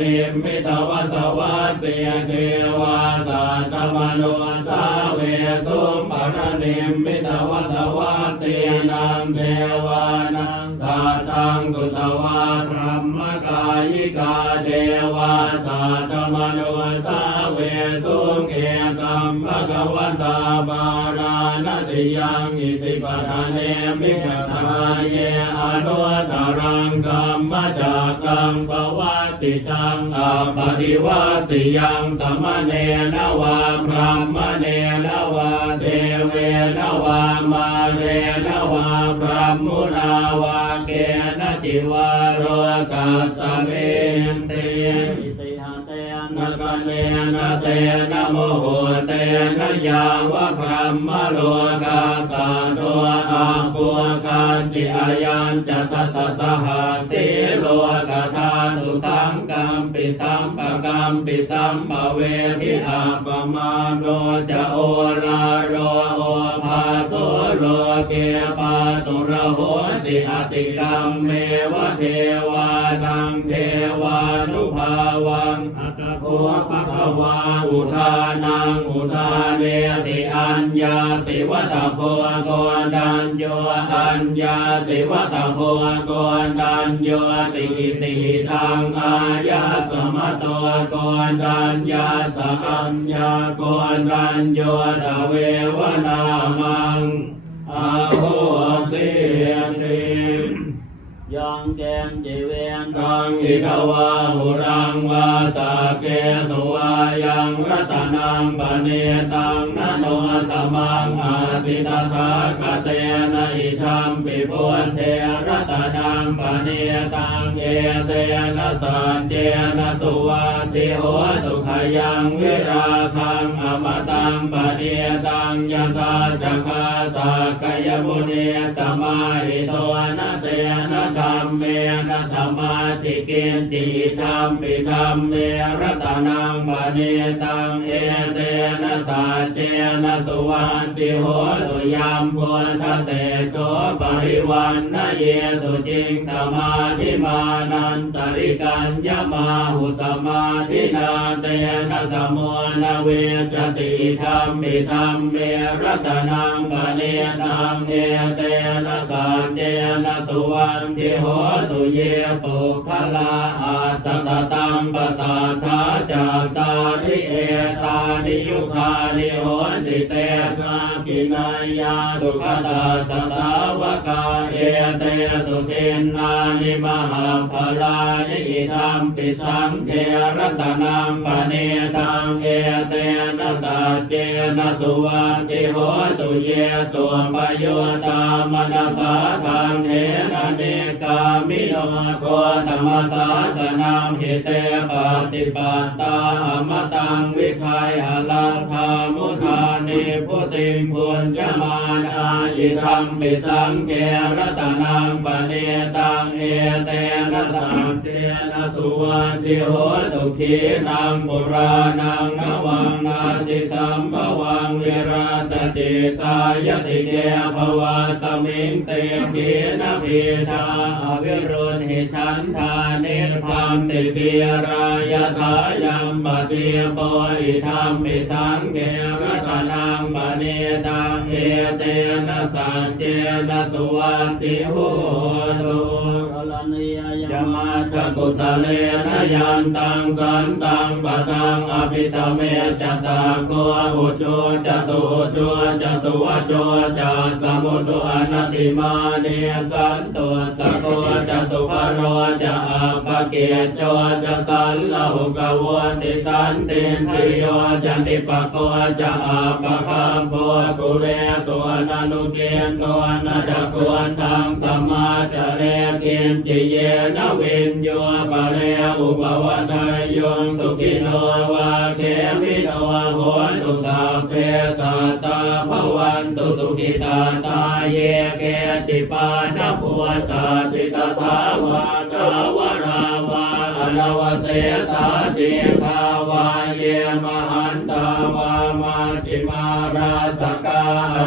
นิมิตวสวัสเตียเทวาสาตมโนสาเวตุมปรนิมิตวสวัสเตียนังเทวานังสัตตังกุตวาพระ ยิกาเทวาสัตมโนสาเวสุเอกัมภะคะวันตาบาราณติยังอิติปทานเนมิกทาเยอนุตตรังกัมมจักกังปวัตติตังอปริวัติยังสมณเณนวาพรหมเณนวาเทเวนวามาเรนวาพรหมุนาวาเกณจิวารโรกัสสเมนเตอิติหา เนะเนนะเตนะโมโหเตนะยังวะพรหมโลกาตาโตอาปัวกาจิอายันจะตตตหะติโลกาธาตุสังกัมปิสัมปกัมปิสัมปเวทิอาปมาโนจะโอลาโรโอภาโสโลเกปาตุระโหติอติกรรมเมวะเทวานังเทวานุภาวังอัตโกภะคะวาอุทานังอุทาเนติอัญญาติวัตโพโกดัญโยอัญญาติวัตโพโกดัญโยติอิติทางอายาสมะโตโกดัญญาสัญญาโกดัญโยตเววนามังอาโหสิยติ ยังแกมเจเวนกังอิทวาหุรังวาตาเกสุวายังรัตนังปเนตังนโนตมังอาติตถาคเตนะอิทัมปิพุทเทรัตนังปเนตังเอเตนะสัจเจนะสุวัติโหตุขยังวิราคังอมตังปเนตังยตาจักาสักกยมุเนสมาหิโตนะเตนะธรรมเมนะสมาธิเกณติธรรมปิธรรมเมรตนังปเนตังเอเตนะสัจเจนะสุวันติโหตุยามพุทธเศโตปริวันนะเยสุจิงสมาธิมานันตริกัญญมาหุสมาธินาเตนะสมุนเวจติธรรมปิธรรมเมรตนังปเนตังเอเตนะสัจเจนะสุวันติโหตุเยสุขลาอัตตตตัมปสาทาจัตาริเอตานิยุคานิโหติเตกากินายาสุขตาสสาวกาเอเตสุขินานิมหาภลานิอิทัมปิสังเทรัตนังปเนตังเอเตนะสัจเจนะสุวันติโหตุเยสุปโยตามนัสสาทันเท เนกามิโนโกธรรมสาสนามหิเตปฏิปัตตาอมตังวิคัยอลังธามุทานิพุติมพุญจมานาอิธรรมปิสังเกรตนังปเนตังเอเตนะสัมเจนะสุวันติโหตุขีนังปุรานังนวังนาติสัมภวังเวราตจิตายติเกภวะตมิงเตกีนะพีทาอวิรุณหิสันธานิพพันติเปียรายทายัมปติโปอิธรรมปิสังเกรัตนังปเนตังเอเตนะสัจเจนะสุวัติโหตุกรณียมาจักุสเลนะยันตังสันตังปะตังอภิสเมจะสาโกอุจุจะสุจุจะสุวจโจจะสมุตุอนัตติมาเนสันตุสะโกจะสุภโรจะอัปปะเกจโจจะสันลหุกวติสันตินสิโยจะนิปะโกจะอัปปะคัมโพกุเรสุอนันุเกนโตนะจะกวนทางสมาจะเรกินจิเยนวินโยปะเรอุปวัตโยงสุขิโนวาเทมิโนโหตุสัพเพสัตตาภวันตุสุขิตาตาเยเกจิปานะพุตตาจิตาสาวาจาวราวาอนวเสสาติคาวาเยมหันตาวามาจิมาราสัง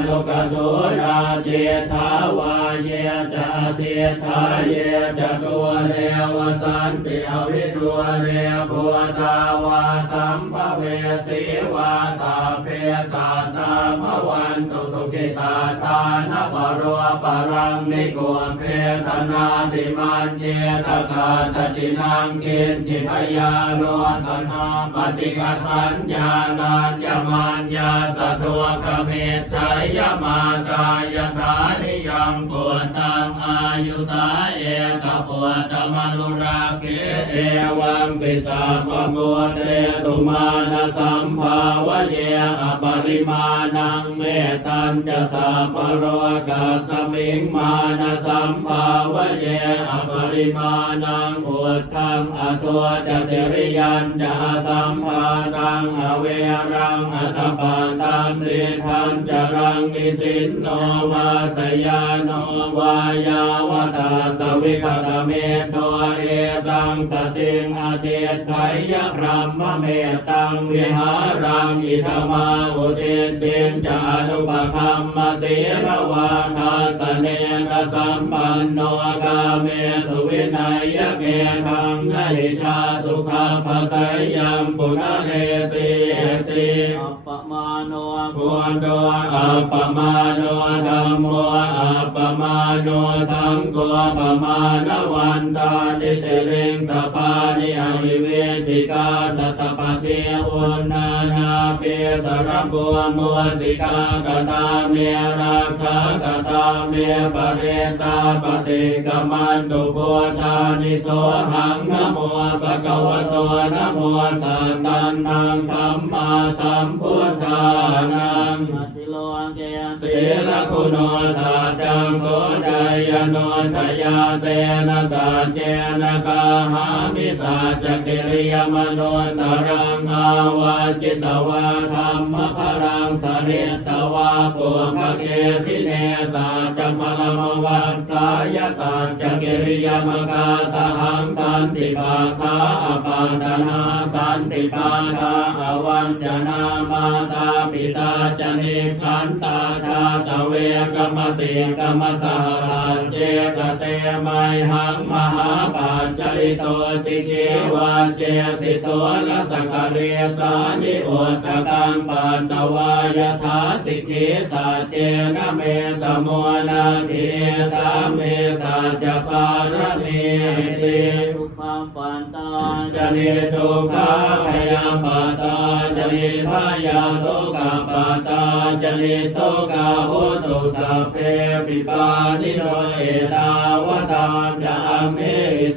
นุกตุราเจทาวาเยจะเททาเยจะตัวเรวสันติอวิตัวเรภูตาวาสัมภเวสีวาตาเพสาตาภวันตุสุขิตาตานปโรปรังนิโกเพทนาติมันเยตกาตตินังเกณจิพยาโนสนาปฏิกสัญญาณัญญมันญาสะตัวกเมชัยยมาตายถานิยังปวดตังอายุสาเอกปวดตมนุราเกเอวังปิสาปโมเตตุมานะสัมภาวะเยอปริมาณังเมตัญจะสาปโรกัสมิงมานะสัมภาวะเยอปริมาณังอุทังอตัวจะเตริยันจะสัมภารังอเวรังอัตปาตังเตทันจรังนิสินโนวาสยานโนวายาวตาสวิคตเมตโตเอตังสติงอเตไทยพรหมเมตังวิหารังอิธมาอุเทเตจานุปคัมมเสรวาทาสเนกสัมปันโนกาเมสุวินัยเกทังนหิชาตุขะปะไสยังปุณเรติติอัปปมาโนพุทโธอัปปมาโนธัมโมอัปปมาโนสังโฆปมาณวันตานิเตเรงสปานิอหิเวทิกาสัตปะเทอุณนานาเปตระบัวมัวติกากตาเมราคากตาเมปเรตาปฏิกมันตุโพธานิโสหังนโมปะกวโตนโมสัตตันนังสัมมาสัมพุทธานัง ศีลคุณโตจังโสดายโนทยาเตนะสัจเจนะกาหามิสัจกิริยมโนตรังอาวาจิตวาธรรมพรังสริตวาปุพเกสิเนสัจพลมวันสายสัจกิริยมกาสหังสันติปาคาอปาตนาสันติปาคาอวันจนามาตาปิตาจเนขันตาชาตะเวกรรมติกรรมสหาเจตเตไมหังมหาปัจจิโตสิเกวาเจสิโสลสกเรสานิโอตกังปัตตวายถาสิกขิสัจเจนะเมสโมนาเทสาเมสัจปารเมติ ปันตาจะนิทุกขาพยาปตาจะนิพยาโสกปตาจะนิโสกาโหตุสัพเพปิปานิโนเอตาวตามจะอเม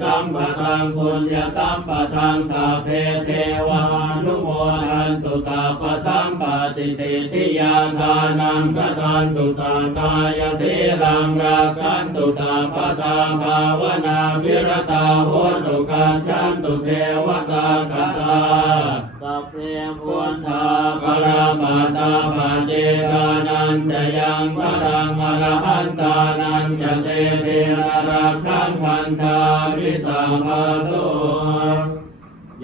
สัมปทังปุญญสัมปทังสัพเพเทวานุโมทันตุสัพพสัมปติติทิยาทานังกตันตุสังกายสีลังรักันตุสัพพทาภาวนาวิรตาโหตุกัจฉันตุเทวตาคตาสัพเพพุทธาปรามาตาปาเจกานันจะยังพรังอรหันตานันจะเตเทระรักขันพันธาวิสามาโส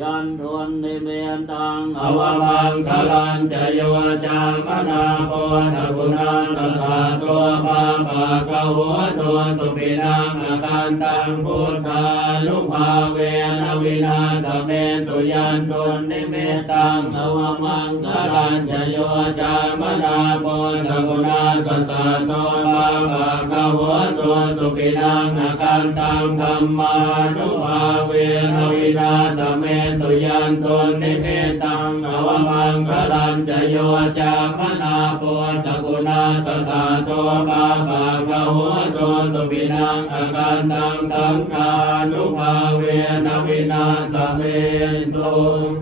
ยันทนในเมียนตังอวมังคลันจะโยจามนาโปทะกุณาตถาตัวปาปะกะหัวตัวตุปินังอาการตังพุทธานุภาเวนวินาตเมตุยันตุนิเมตังอวมังคลันจะโยจามนาโปทะกุณาตถาตัวปาปะกะหัวตัวตุปินังอาการตังธรรมานุภาเวนวินาตเมตุยันตุนิเมตังอวมังคลันจะโยจามนาโปสกุณาสตาโตปาปะกะหัวโตตุปินังอาการตังสังฆานุภาเวนวินาสเมตุ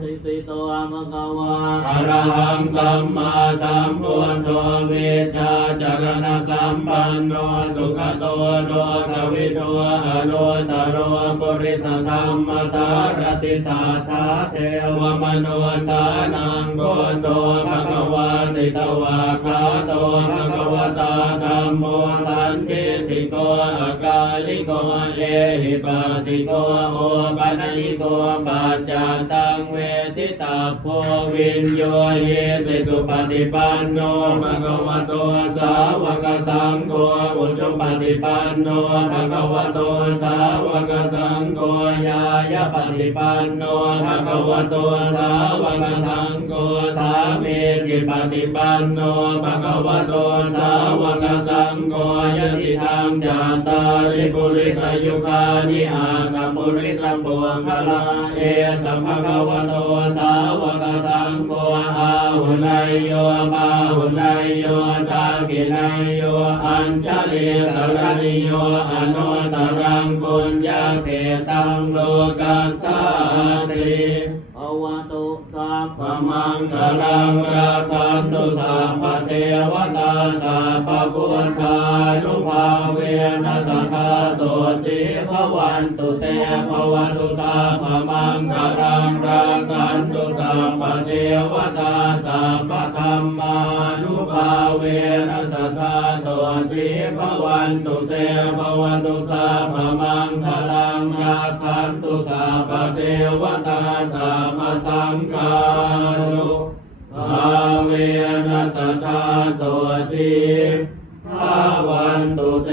ติปิโตมะกวาอรหังสัมมาสัมพุทโธเวชาจรณะสัมปันโนสุขโตโลกวิโตอโนตโรปุริสธรรมสารติสาทาเทวมโนสานังโกโตภะคะวะติตวะคาโตภะคะวะตาธัมโมสันทิติโกอากาลิโกเอหิปัสสิโกโอปัญญิโกปัจจตังเวทิตาโพวินโยเยติสุปฏิปันโนภะคะวะโตสาวกสังโฆอุชุปฏิปันโนภะคะวะโตสาวกสังโฆยายะปฏิปันโนภะคะวะโตสาวกสังโฆสามีจิปฏิปันโนภะคะวะโตสาวกสังโฆยะติทางจาตาริปุริสยุคานิอากัปุริสปุคลาเอสัมภะคะวะโตสาวกสังโฆอาหุนายโยมาหุนายโยตากินายโยอัญชลีสรณิโยอนุตตรังปุญญาเขตังโลกัสสาติภวตุสัพพปมังกลังรักขันตุสัพพเทวตาสัพพพุทธานุภาเวนัสทธาโสติภวันตุเตภวันตุสัพพมังกลังรักขันตุสัพพเทวตาสัพพธรรมานุภาเวนัสทธาโสติภวันตุเตภวันตุสัพพมังคลั งรักขันตุสาปเทวตาสามสังฆานุภาเวนัสตาโสติภวันตุเต